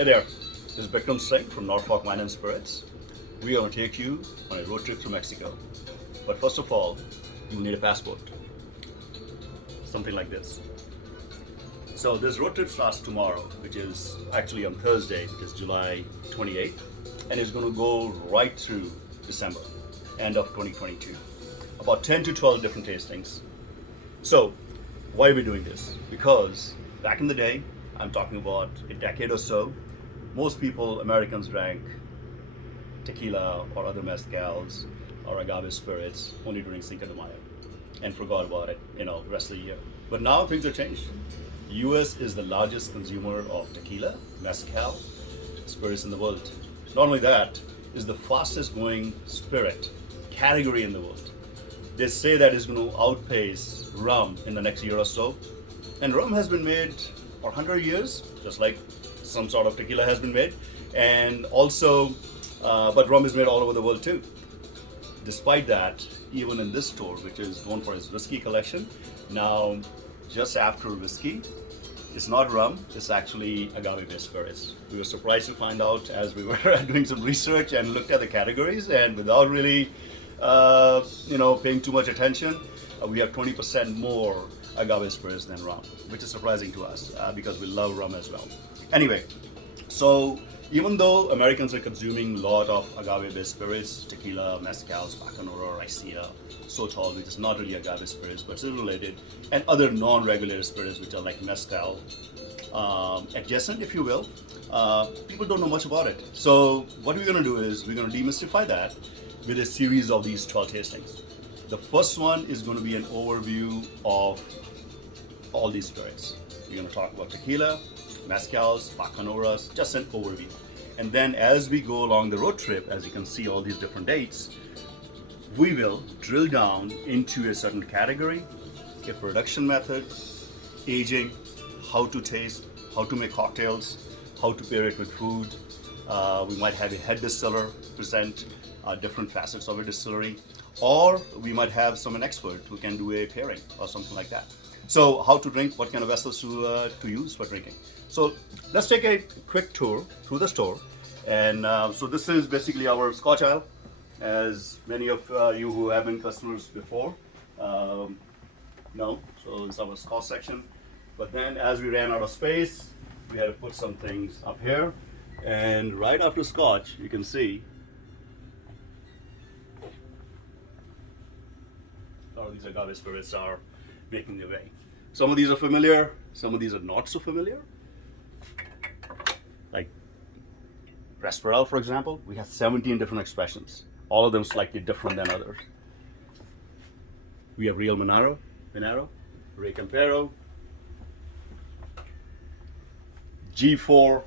Hey there, this is Bikram Singh from Norfolk Wine Spirits. We are going to take you on a road trip to Mexico. But first of all, you will need a passport. Something like this. So this road trip starts tomorrow, which is actually on Thursday, which is July 28th, and it's going to go right through December, end of 2022. About 10 to 12 different tastings. So why are we doing this? Because back in the day, I'm talking about a decade or so, most people, Americans, drank tequila or other mezcals or agave spirits only during Cinco de Mayo and forgot about it, the rest of the year. But now things have changed. US is the largest consumer of tequila, mezcal, spirits in the world. Not only that, is the fastest growing spirit category in the world. They say that it's going to outpace rum in the next year or so. And rum has been made for 100 years, just like some sort of tequila has been made. And also, but rum is made all over the world too. Despite that, even in this store, which is known for its whiskey collection, now just after whiskey, it's not rum, it's actually agave-based spirits. We were surprised to find out as we were doing some research and looked at the categories, and without really paying too much attention, we have 20% more agave spirits than rum, which is surprising to us because we love rum as well. Anyway, so even though Americans are consuming a lot of agave-based spirits, tequila, mezcals, Bacanora, Raicilla, Sotol, which is not really agave spirits, but still related, and other non-regulated spirits, which are like Mezcal, adjacent, if you will, people don't know much about it. So what we're going to do is we're going to demystify that with a series of these 12 tastings. The first one is going to be an overview of all these spirits. We're going to talk about tequila, mezcals, bacanoras, just an overview. And then as we go along the road trip, as you can see all these different dates, we will drill down into a certain category, a production method, aging, how to taste, how to make cocktails, how to pair it with food. We might have a head distiller present different facets of a distillery, or we might have an expert who can do a pairing or something like that. So how to drink, what kind of vessels to use for drinking. So let's take a quick tour through the store. And so this is basically our Scotch aisle, as many of you who have been customers before know. So it's our Scotch section. But then as we ran out of space, we had to put some things up here. And right after Scotch, you can see a lot of these agave spirits are making their way. Some of these are familiar, some of these are not so familiar. Like Rasparal, for example, we have 17 different expressions, all of them slightly different than others. We have Real Monaro, Rey Campero, G4,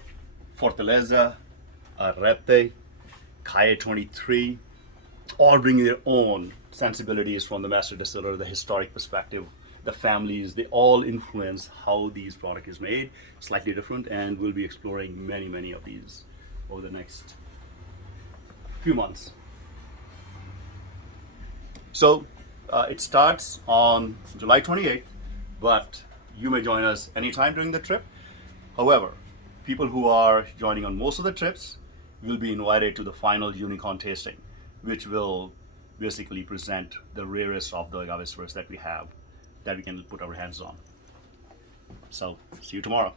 Fortaleza, Arrete, Calle 23, all bringing their own sensibilities from the Master Distiller, the historic perspective, the families, they all influence how these product is made, slightly different, and we'll be exploring many of these over the next few months. So it starts on July 28th, but you may join us anytime during the trip. However, people who are joining on most of the trips will be invited to the final Unicorn Tasting, which will basically present the rarest of the agave spirits that we have, that we can put our hands on. So, see you tomorrow.